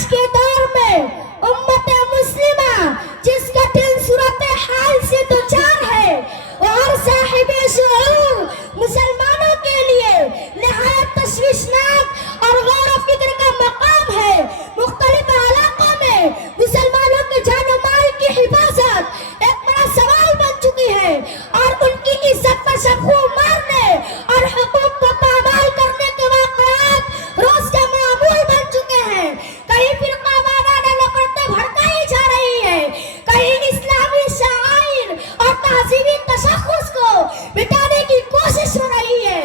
आज के दौर में उम्मत मुस्लिमा जिस कठिन सूरत हाल से दुचार है और साहिबे शऊर मुसलमानों के लिए निहायत तशवीशनाक और गौर फिक्र का मकाम है। मुख्तलिफ इलाकों में मुसलमानों के जान माल की हिफाजत एक बड़ा सवाल बन चुकी है और उनकी इज्जत पर सबको मारने और हुकूक को पामाल करने के वाक़यात रोज का मामूल बन चुके हैं। कहीं फिरका वाराना नफरतें भड़काई जा रही है, कहीं इस्लामी शाइर और तहजीबी तशख़्ख़ुस को मिटाने की कोशिश हो रही है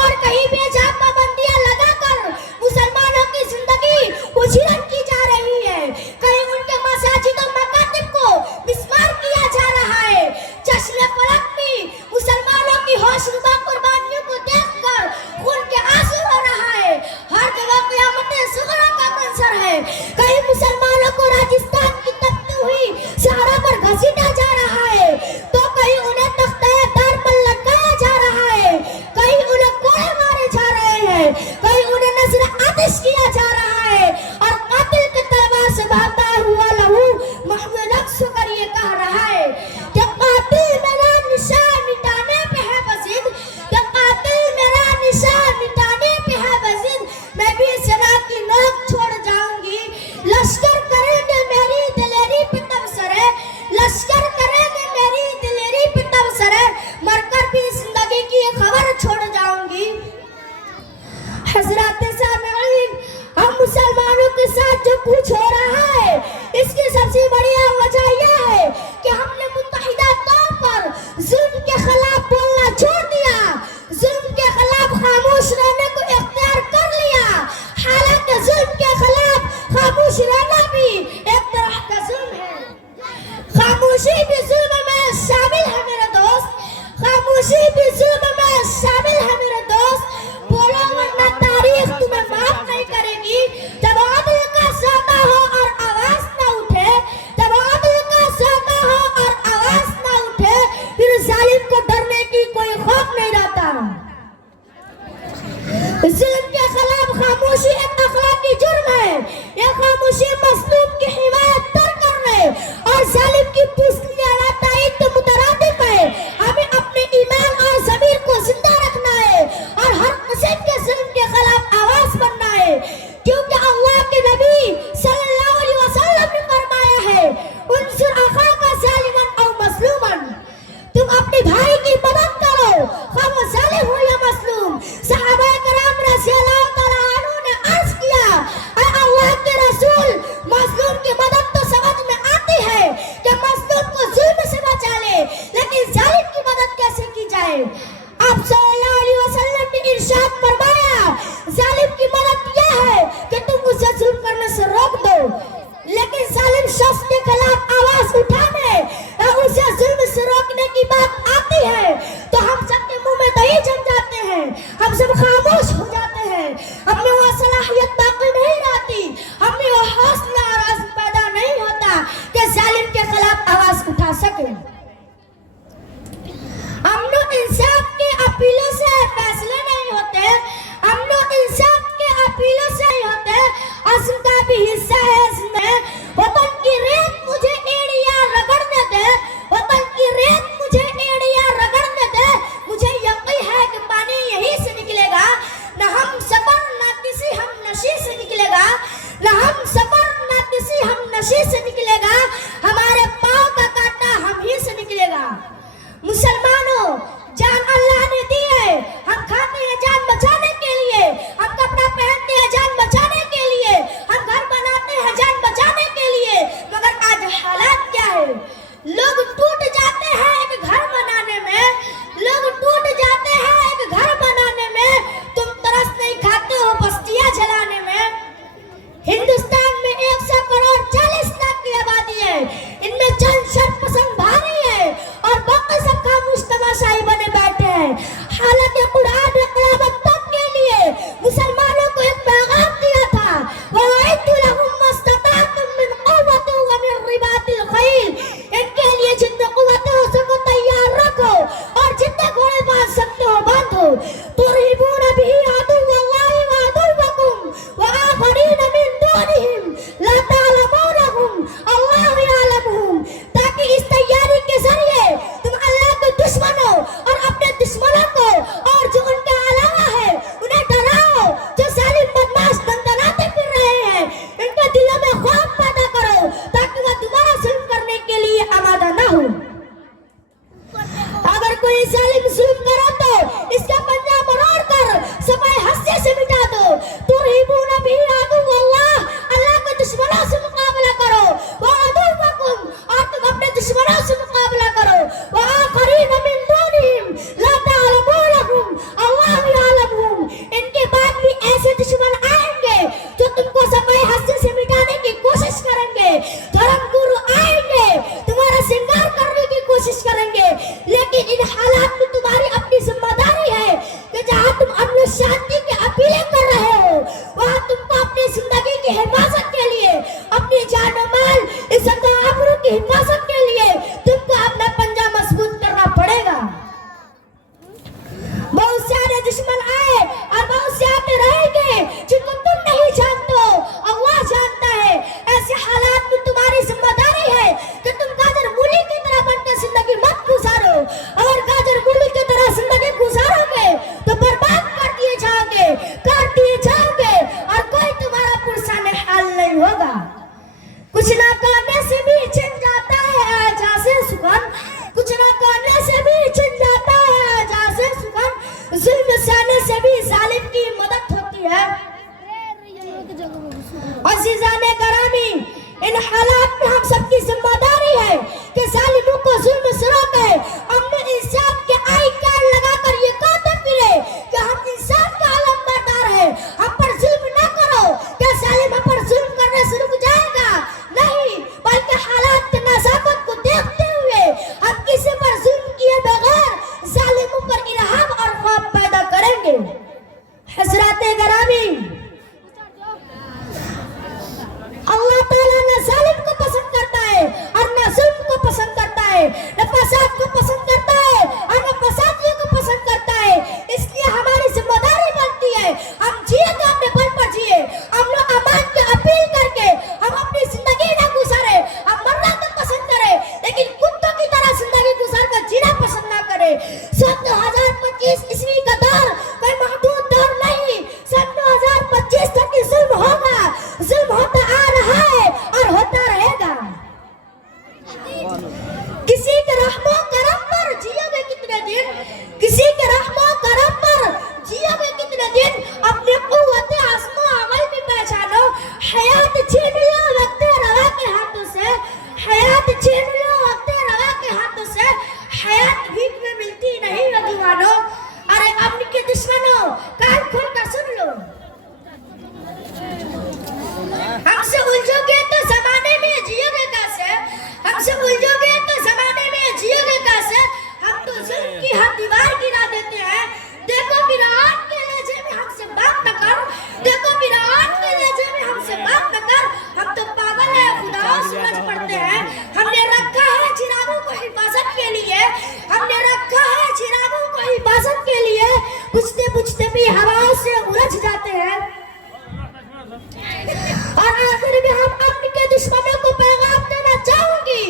और कहीं बेजा पाबंदियां लगाकर मुसलमानों की जिंदगी उजिरन की जा रही है। कहीं उनके मसाजिद और मकातिब को मिस्मार किया जा रहा है। जश्न फलक भी मुसलमानों की हौसला कुर्बानियों को देखकर खून के आंसू हो रहा है। हर जगह क़यामत सुग़रा का मंजर है। कहीं मुसलमानों को राजस्थान की तपती हुई सहारा पर घसीटा जा रहा है तो कहीं उन्हें तख्ते दार पर लटकाया जा रहा है, कहीं उन्हें कोड़े मारे जा रहे हैं, कहीं उन्हें नजर आतिश किया जा रहा है और कातिल की तलवार से बहता हुआ लहू महमूद अक्स कर ये कह रहा है कि कातिल मेरा निशान मिटाने पे है बज़िद, कि कातिल मेरा निशान मिटाने पे है बज़िद। मैं भी सना की नोक छोड़ जाऊंगी, लश्कर करेंगे मेरी दिलेरी पे तबसरे, लश्कर करेंगे मेरी दिलेरी पे तबसरे, मरकर भी जिंदगी की खबर छोड़ जाऊंगी। हज़रात सामईन, हम मुसलमानों के साथ जो कुछ हो रहा है इसकी सबसे बड़ी वजह यह है कि हमने मुत्तहिदा तौर पर जुल्म के खिलाफ बोलना छोड़ दिया, जुल्म के खिलाफ खामोश रहने को इख्तियार कर लिया। हालांकि जुल्म के खिलाफ खामोश रहना भी एक तरह का जुल्म है। खामोशी भी जुल्म में शामिल है मेरे दोस्त, खामोशी भी जुल्म में शामिल है मेरे दोस्त। बोलो वरना तारीख तुम्हें माफ नहीं करेगी। जब अदल का सौदा हो और आवाज ना उठे, जब अदल का सौदा हो और आवाज ना उठे, फिर जालिम को डरने की कोई खौफ नहीं रहता। जुल्म के खिलाफ खामोशी एक अखलाकी जुर्म है। यह खामोशी मज़लूम की हिमायत तर करने और जालिम की पुस्तलियां ताईद के मुतरादिफ है। हमें अपने ईमान और ज़मीर को जिंदा रखना है और हर किस्म के जुल्म के खिलाफ आवाज बनना है, क्योंकि अल्लाह के नबी सल्लल्लाहु अलैहि वसल्लम ने फरमाया है, उन्सुर अखाका ज़ालिमन औ मज़लूमन, तुम अपने भाई की मदद करो खा वो जालिम हो या मज़लूम। सहाबा कराम रज़ियल्लाहु तआला अन्हु ने अर्ज किया, अल्लाह के रसूल, मज़लूम की मदद तो समझ में आती है कि मज़लूम को जुल्म से बचा ले, लेकिन जालिम की मदद कैसे की जाए। आप सल्लल्लाहु अलैहि वसल्लम ने इरशाद फरमाया, जालिम की मदद यह है कि तुम उसे जुल्म करने से रोक दो, लेकिन जालिम शख्स के खिलाफ आवाज उठाने और उसे जुल्म से रोकने की बात आती है तो हम सबके मुंह में दही जम जाते हैं, हम सब खामोश हो जाते हैं। हमें वो सलाहियत बाकी नहीं रहती, हमें वो हौसला और अज़्म पैदा नहीं होता कि जालिम के खिलाफ आवाज उठा सके। अमन और इंसाफ के अपीलों से फैसले नहीं होते, अमन और इंसाफ के अपीलों से नहीं होते, अज़्म का भी हिस्सा है इसमें। वतन की रेत मुझे एड़ियां रगड़ने दे, वतन की रेत मुझे एड़ियां रगड़ने दे, मुझे यकीन है कि पानी यहीं से निकलेगा। न हम सफर न किसी हम नशी से निकलेगा, न हम सफर न किसी हम नशी से निकलेगा, हमारे पाँव का कांटा हम ही से निकलेगा। मुसलमानों, जान अल्लाह ने दी है, हम खाते हैं जान बचाने के लिए, हम कपड़ा पहनते हैं जान बचाने के लिए, हम घर बनाते हैं जान बचाने के लिए, मगर आज हालात क्या है? लोग टूट जाते हैं एक घर बनाने में, लोग टूट जाते हैं एक घर बनाने में, तुम तरस नहीं खाते हो बस्तियां जलाने में। हिंदुस्तान में 100 करोड़ 40 लाख होगा। कुछ ना करने से भी छिन जाता है एहसास सुकून, कुछ ना करने से भी छिन जाता है एहसास सुकून। जुल्म सहने से भी जालिम की मदद होती है। अज़ीज़ाने करामी, इन हालात में हम सबकी जिम्मेदारी है कि जालिमों को जुल्म से रोके। हमने इंसाफ के आइकन लगाकर ये कहते फिरे कि हम इंसाफ का आलम बरदार है, हम पर जुल्म ना करो। क्या जालिम हम पर जुल्म करने से रुक जाएगा? नहीं, बल्कि हालात के नज़ाकत को देखते हुए हम किसी पर जुल्म किए बगैर जालिमों पर इल्हाम और खौफ पैदा करेंगे। हज़राते गिरामी, अल्लाह ताला न जालिम को पसंद करता है और न जुल्म को पसंद करता है, न फसाद को पसंद करता है और न फसादियों को पसंद करता है। इसलिए हमारी जिम्मेदारी बनती है हम जिए तो अपने बल पर जिए, हम लोग अमान की अपील करके हम अपनी जिंदगी ना गुजारे। हम मरना तो पसंद करें लेकिन कुत्तों की तरह जिंदगी गुजार कर जीना पसंद ना करें। 2025 ईस्वी का दौर कोई महदूद दौर नहीं, 2025 तक ही जुल्म होगा, जुल्म होता आ रहा है और होता रहेगा। किसी के रहमो करम पर जियोगे कितने दिन, किसी के रहमो करम पर जियोगे कितने दिन। अपने कुव्वत आज़मो अमल भी पहचानो। हयात छीन लो वक्त रवा के हाथों से, हयात छीन लो वक्त रवा के हाथों से। हयात भीख में मिलती नहीं है दीवानो। अरे अम्न के दुश्मनों, कान खोल कर सुन लो। हमसे उलझोगे तो जमाने में जियोगे कैसे, हमसे उलझोगे तो जमाने में जियोगे कैसे। हम तो जुल्म की हर दीवार गिरा देते हैं। देखो विराट के लहजे में हमसे बात न कर, देखो विराट के लहजे में हमसे बात न कर। हम तो पागल है खुदा समझ पड़ते हैं। हमने रखा है चिरागों को हिफाजत के लिए, हमने रखा है चिरागों को हिफाजत के लिए। बुझते बुझते भी हवाओं से उलझ जाते हैं। और आखिर में हम अपने के दुश्मनों को पैगाम देना चाहूंगी,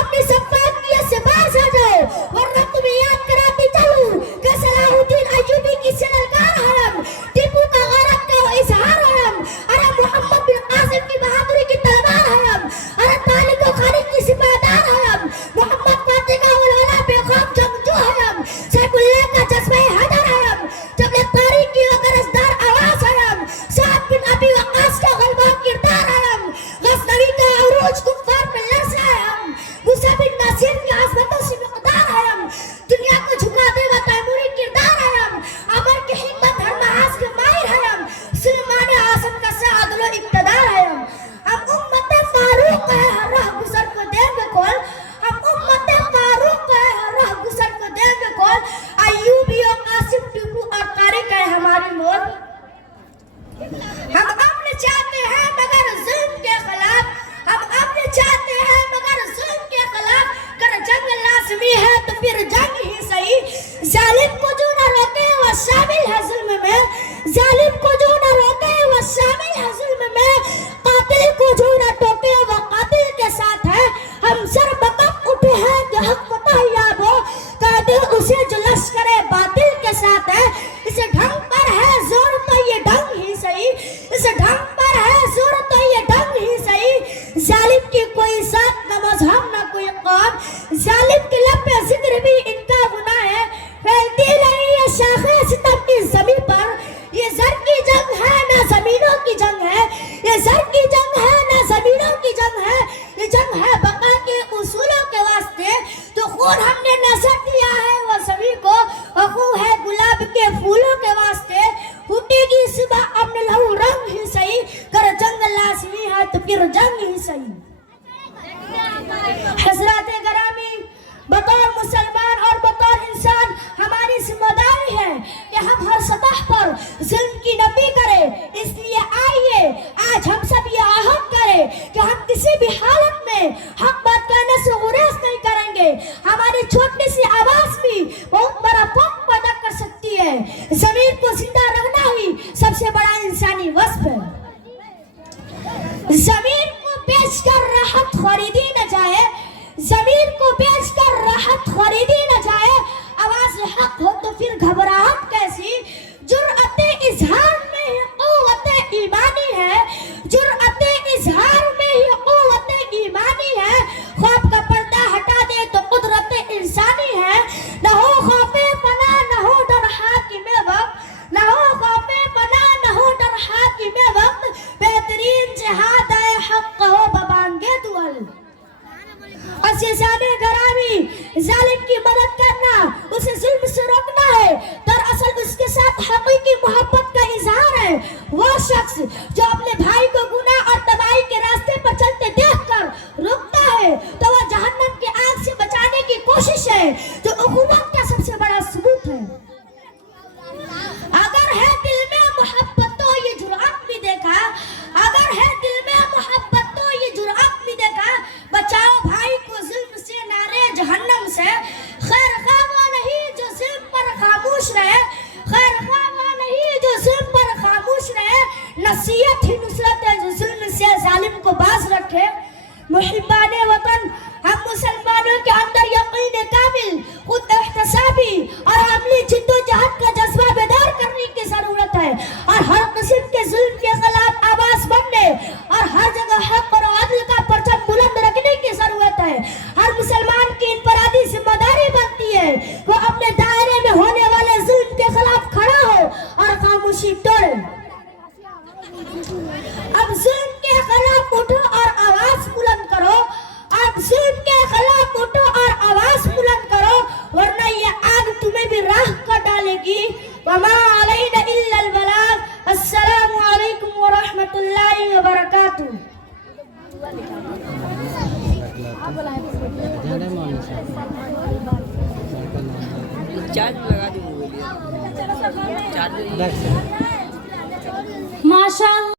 अपनी सफाकियत से बाज आ जाओ, वरना तुम्हें याद कराती चलूं कि सलाहुद्दीन अय्यूबी की सनलकार हरम, टीपू का गैरत का इजहार हरम, अरे मोहम्मद बिन कासिम की बहादुरी की तलवार हरम, अरे तालिब व खालिद की सिपाहदार हरम, मोहम्मद फातिह का उलवला बेखौफ जंगजू हरम, सैफुल्लाह का जज्बे हैदर हरम, जबले तारीख की गरजदार आवाज हरम, साद बिन अबी वक्कास का गलबा किरदार हरम, गज़नवी का अरूज कुफ्फार में लरज़ा हरम, मूसा बिन नासिर की अज़मतों से मिक़दार हरम, दुनिया को झुका देगा तैमूरी किरदार हरम, अमर की हिम्मत हर महाज के माहिर हरम, सुलेमान आज़म का सादल व इक़्तिदार हरम। हम उम्मत फारूक है हर राह गुज़र को देंगे खोल, हम उम्मत फारूक है हर राह गुज़र को देंगे खोल। अय्यूबी और कासिम, टीपू और तारिक है हमारी मोल। हम अमन चाहते हैं मगर जुल्म के खिलाफ, हम अमन चाहते हैं मगर जुल्म के खिलाफ। कर जंग लाज़मी है तो फिर जंग ही सही। जालिम को जो न रोके वह शामिल है जुल्म में, जालिम को जो न रोके वह शामिल है जुल्म में। कातिल को जो न टोके वह कातिल के साथ है। हम सर बकम उठे हैं कि हक फतह हो, कातिल उसे जो लश्करे बातिल के साथ है। इसे ढंग पर है जोर तो ये ढंग ही सही, इस ढंग पर है जोर तो ये ढंग ही सही। जालिम की कोई साथ न मजहब न कोई कौम, जालिम के लब पे जिक्र भी इनका गुनाह है। फैलती रही ये शाखे सितम की ज़मीन पर, ये ज़र की जंग है ना ज़मीनों की जंग है, ये ज़र की जंग है ना ज़मीनों की जंग है। ये जंग है बका के उसूलों के वास्ते, तो खून हमने नज़र दिया है वो सभी को, और खून है गुलाब के फूलों के वास्ते। फूटेगी सुबह अपने लहू रंग ही सही, कर जंग लाज़मी है तो फिर जंग ही सही। हज़राते गिरामी, बतौर मुसलमान और बतौर इंसान हमारी जिम्मेदारी है कि हम हर सतह पर जुल्म की नफी करें। इसलिए आइए आज हम सब ये आहद करें कि हम किसी भी हालत में हक बात कहने से गुरेज नहीं करेंगे। हमारी छोटी सी आवाज भी बहुत बड़ा फर्क पैदा कर सकती है। ज़मीर को जिंदा रखना ही सबसे बड़ा इंसानी वस्फ है। ज़मीर को बेचकर राहत खरीदी न जाए, ज़मीर को बेचकर राहत खरीदी न जाए। आवाज हक हो तो फिर घबराहट कैसी, जुर्अते इजहार में क़ुव्वते ईमानी है, जुर्अते इजहार अज़ीज़ाने गरामी, जालिम की मदद करना, उसे जुल्म से रोकना है, दरअसल उसके साथ हकीकी मोहब्बत का इजहार है। वो शख्स जो अपने भाई को गुनाह और तबाही के रास्ते पर चलते देखकर रुकता है तो वह जहन्नम की आग से बचाने की कोशिश है, जो उखुवत का सबसे बड़ा सबूत है। अगर है दिल में मोहब्बत तो ये जुर्अत भी देखा, अगर है दिल में मोहब्बत तो ये जुर्अत भी देखा, बचाओ भाई को जुल्म से, नारे जहन्नम से। खैर खा वो नहीं जो जुल्म पर खामोश रहे, खैर खा वो नहीं जो जुल्म पर खामोश रहे, नसीहत ही नुसरत है जो जुल्म से जालिम को बाज रखे। मुहिब्बाने वतन, हम मुसलमानों के अंदर यकीन कामिल, खुद एहतसाबी और अमली जिद्दोजहद का जज्बा बेदार करने की जरूरत है, और हर किस्म के जुल्म के खिलाफ आवाज बनने और हर जगह हक और अदल का परचम बुलंद रखने की जरूरत है। हर मुसलमान की इनफरादी जिम्मेदारी बनती है वो अपने दायरे में होने वाले जुल्म के खिलाफ खड़ा हो और खामोशी तोड़े। अब जुल्म के खिलाफ उठो और आवाज बुलंद करो, अब जुल्म के खिलाफ उठो और आवाज बुलंद करो, वरना ये आग तुम्हें भी राह कर डालेगी। वमा अलैना इल्लल बलाग। अस्सलामु अलैकुम व रहमतुल्लाहि व बरकातुहू। चार्ज लगा दूंगी, माशाअल्लाह।